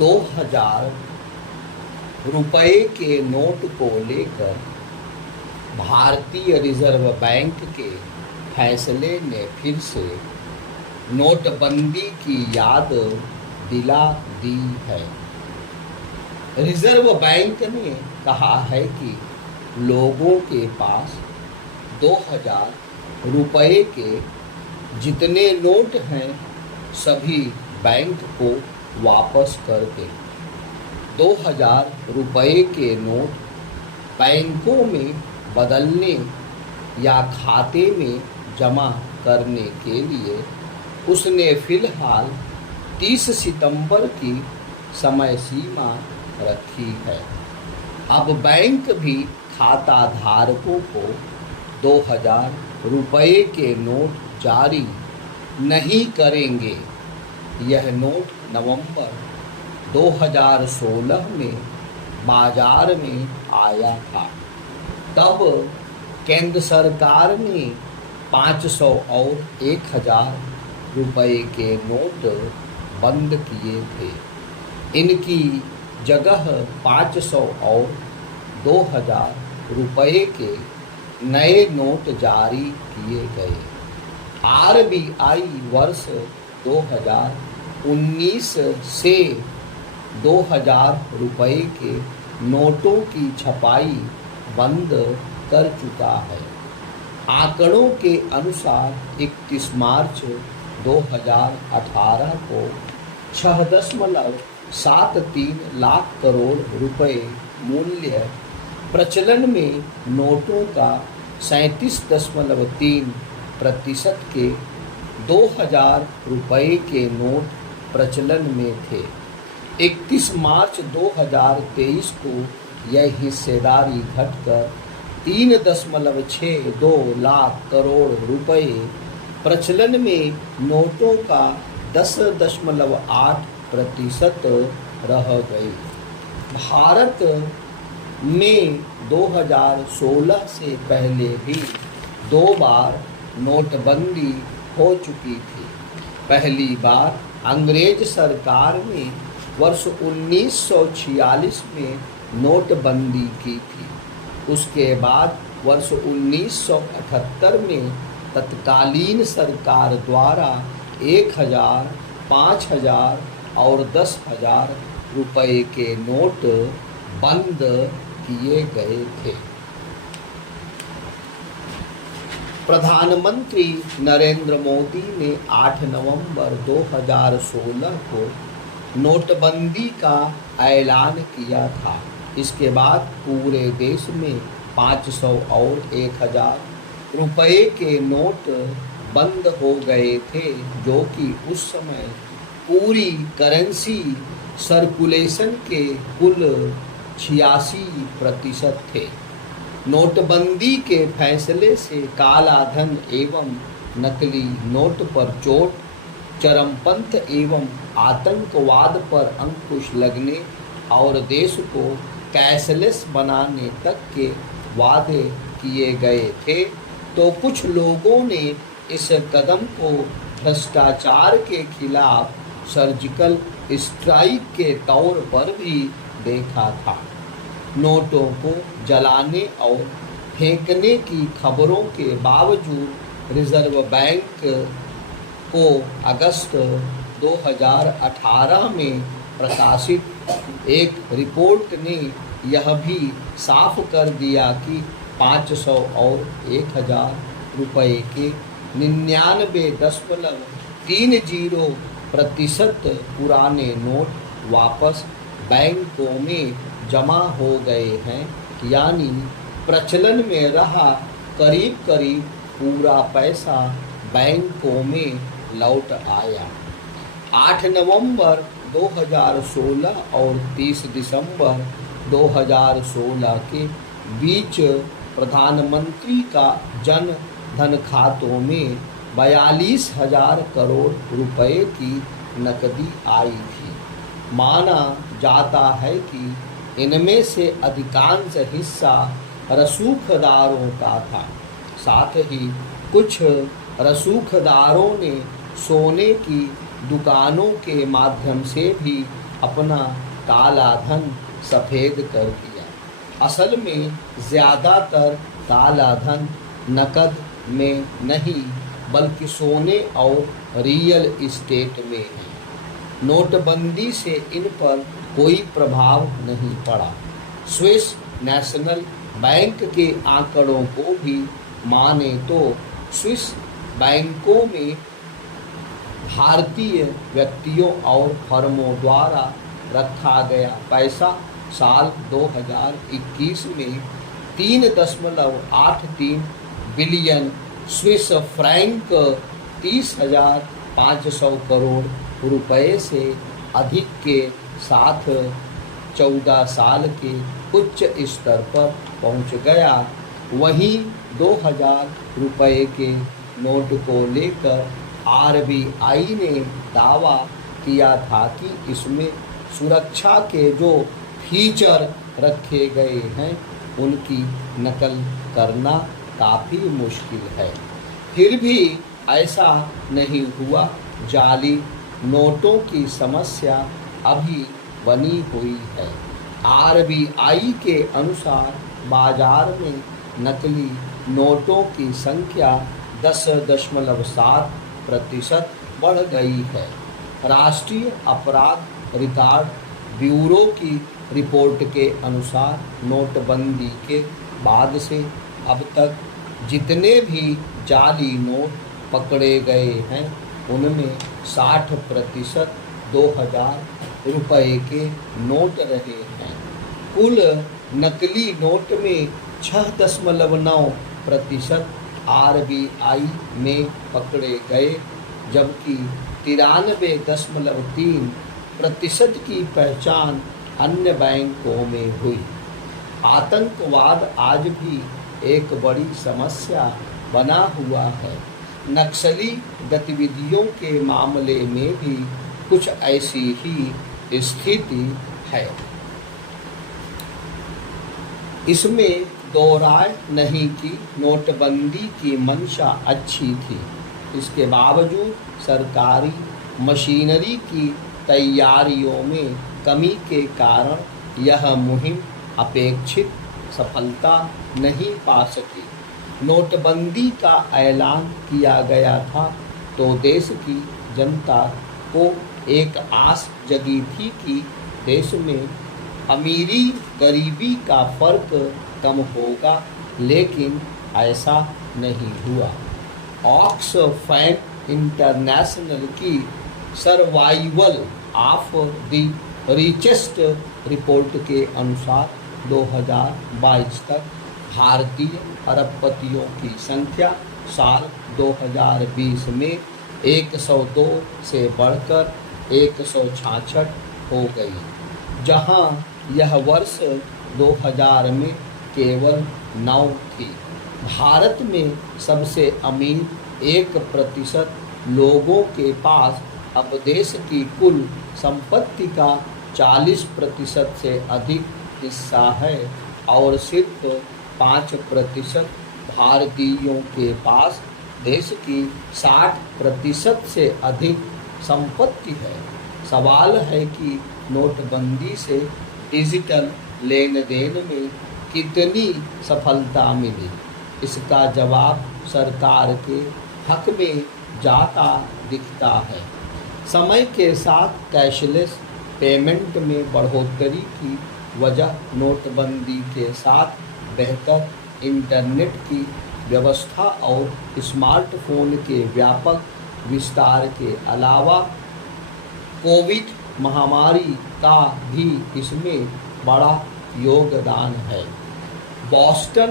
2000 रुपए के नोट को लेकर भारतीय रिजर्व बैंक के फैसले ने फिर से नोटबंदी की याद दिला दी है। रिजर्व बैंक ने कहा है कि लोगों के पास 2000 रुपए के जितने नोट हैं सभी बैंक को वापस कर दें। 2000 रुपए के नोट बैंकों में बदलने या खाते में जमा करने के लिए उसने फिलहाल 30 सितंबर की समय सीमा रखी है। अब बैंक भी खाता धारकों को 2000 रुपए के नोट जारी नहीं करेंगे। यह नोट नवंबर 2016 में बाजार में आया था। तब केंद्र सरकार ने 500 और 1000 रुपए के नोट बंद किए थे। इनकी जगह 500 और 2000 रुपए के नए नोट जारी किए गए। आरबीआई वर्ष 2019 से 2000 रुपए के नोटों की छपाई बंद कर चुका है। आंकड़ों के अनुसार 31 मार्च 2018 को 6.73 लाख करोड़ रुपए मूल्य प्रचलन में नोटों का 37.3% के 2000 रुपए के नोट प्रचलन में थे। 31 मार्च 2023 को यह हिस्सेदारी घटकर 3.62 लाख करोड़ रुपए प्रचलन में नोटों का 10.8% रह गई। भारत में 2016 से पहले भी 2 बार नोटबंदी हो चुकी थी। पहली बार अंग्रेज सरकार ने वर्ष 1946 में नोटबंदी की थी। उसके बाद वर्ष 1978 में तत्कालीन सरकार द्वारा 1000, 5000 और 10,000 रुपए के नोट बंद किए गए थे। प्रधानमंत्री नरेंद्र मोदी ने 8 नवंबर 2016 को नोटबंदी का ऐलान किया था। इसके बाद पूरे देश में 500 और 1000 रुपए के नोट बंद हो गए थे, जो कि उस समय पूरी करेंसी सर्कुलेशन के कुल 86% थे। नोटबंदी के फैसले से काला धन एवं नकली नोट पर चोट, चरमपंथ एवं आतंकवाद पर अंकुश लगने और देश को कैशलेस बनाने तक के वादे किए गए थे, तो कुछ लोगों ने इस कदम को भ्रष्टाचार के खिलाफ सर्जिकल स्ट्राइक के तौर पर भी देखा था। नोटों को जलाने और फेंकने की खबरों के बावजूद रिजर्व बैंक को अगस्त 2018 में प्रकाशित एक रिपोर्ट ने यह भी साफ कर दिया कि 500 और 1000 रुपए के 99.30% पुराने नोट वापस बैंकों में जमा हो गए हैं, यानी प्रचलन में रहा करीब करीब पूरा पैसा बैंकों में लौट आया। 8 नवंबर 2016 और 30 दिसंबर 2016 के बीच प्रधानमंत्री का जन धन खातों में 42,000 करोड़ रुपए की नकदी आई थी। माना जाता है कि इनमें से अधिकांश हिस्सा रसूखदारों का था। साथ ही कुछ रसूखदारों ने सोने की दुकानों के माध्यम से भी अपना काला धन सफ़ेद कर दिया। असल में ज़्यादातर काला धन नकद में नहीं बल्कि सोने और रियल इस्टेट में है। नोटबंदी से इन पर कोई प्रभाव नहीं पड़ा। स्विस नेशनल बैंक के आंकड़ों को भी माने तो स्विस बैंकों में भारतीय व्यक्तियों और फर्मों द्वारा रखा गया पैसा साल 2021 में 3.83 बिलियन स्विस फ्रैंक 30,500 करोड़ रुपए से अधिक के साथ 14 साल के उच्च स्तर पर पहुंच गया। वहीं 2000 रुपए के नोट को लेकर आरबीआई ने दावा किया था कि इसमें सुरक्षा के जो फीचर रखे गए हैं उनकी नकल करना काफ़ी मुश्किल है। फिर भी ऐसा नहीं हुआ। जाली नोटों की समस्या अभी बनी हुई है। आरबीआई के अनुसार बाजार में नकली नोटों की संख्या 10.7% बढ़ गई है। राष्ट्रीय अपराध रिकॉर्ड ब्यूरो की रिपोर्ट के अनुसार नोटबंदी के बाद से अब तक जितने भी जाली नोट पकड़े गए हैं उनमें 60% 2000 रुपए के नोट रहे हैं। कुल नकली नोट में 6.9% आरबीआई में पकड़े गए, जबकि 93.3% की पहचान अन्य बैंकों में हुई। आतंकवाद आज भी एक बड़ी समस्या बना हुआ है। नक्सली गतिविधियों के मामले में भी कुछ ऐसी ही स्थिति है। इसमें दो राय नहीं कि नोटबंदी की मंशा अच्छी थी। इसके बावजूद सरकारी मशीनरी की तैयारियों में कमी के कारण यह मुहिम अपेक्षित सफलता नहीं पा सकी। नोटबंदी का ऐलान किया गया था तो देश की जनता को एक आस जगी थी कि देश में अमीरी गरीबी का फर्क कम होगा, लेकिन ऐसा नहीं हुआ। ऑक्सफैम इंटरनेशनल की survival of the richest report के अनुसार 2022 तक भारतीय अरबपतियों की संख्या साल 2020 में 102 से बढ़कर 166 हो गई, जहां यह वर्ष 2000 में केवल 9 थी। भारत में सबसे अमीर 1% लोगों के पास अब देश की कुल संपत्ति का 40% से अधिक हिस्सा है और सिर्फ 5% भारतीयों के पास देश की 60% से अधिक संपत्ति है। सवाल है कि नोटबंदी से डिजिटल लेन देन में कितनी सफलता मिली। इसका जवाब सरकार के हक में जाता दिखता है। समय के साथ कैशलेस पेमेंट में बढ़ोतरी की वजह नोटबंदी के साथ बेहतर इंटरनेट की व्यवस्था और स्मार्टफोन के व्यापक विस्तार के अलावा कोविड महामारी का भी इसमें बड़ा योगदान है। बॉस्टन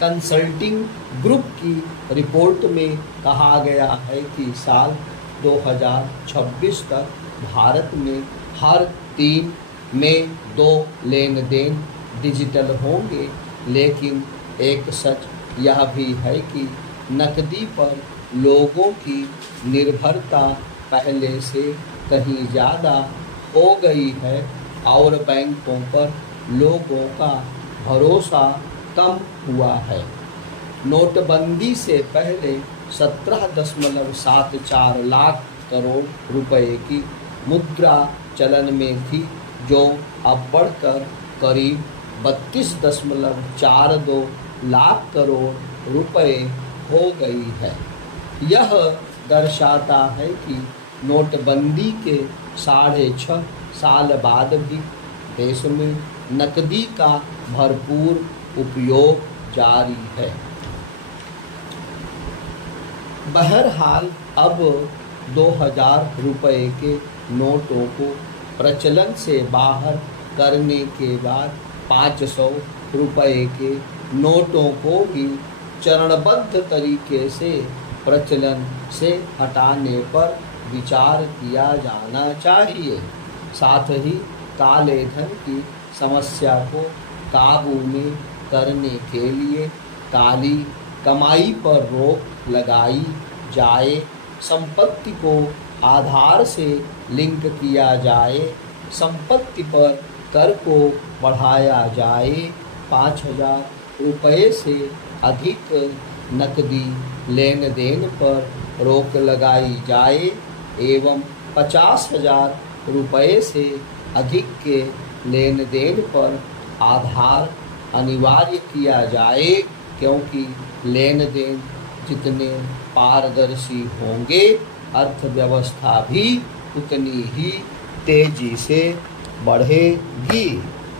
कंसल्टिंग ग्रुप की रिपोर्ट में कहा गया है कि साल 2026 तक भारत में हर 3 में 2 लेन देन डिजिटल होंगे, लेकिन एक सच यह भी है कि नकदी पर लोगों की निर्भरता पहले से कहीं ज़्यादा हो गई है और बैंकों पर लोगों का भरोसा कम हुआ है। नोटबंदी से पहले 17.74 लाख करोड़ रुपए की मुद्रा चलन में थी, जो अब बढ़कर करीब 32.42 लाख करोड़ रुपए हो गई है। यह दर्शाता है कि नोटबंदी के 6.5 साल बाद भी देश में नकदी का भरपूर उपयोग जारी है। बहरहाल अब 2000 रुपये के नोटों को प्रचलन से बाहर करने के बाद 500 रुपये के नोटों को भी चरणबद्ध तरीके से प्रचलन से हटाने पर विचार किया जाना चाहिए। साथ ही काले धन की समस्या को काबू में करने के लिए काली कमाई पर रोक लगाई जाए, संपत्ति को आधार से लिंक किया जाए, संपत्ति पर कर को बढ़ाया जाए, 5000 रुपये से अधिक नकदी लेन देन पर रोक लगाई जाए एवं 50,000 रुपये से अधिक के लेन देन पर आधार अनिवार्य किया जाए, क्योंकि लेन देन जितने पारदर्शी होंगे अर्थव्यवस्था भी उतनी ही तेजी से बढ़ेगी।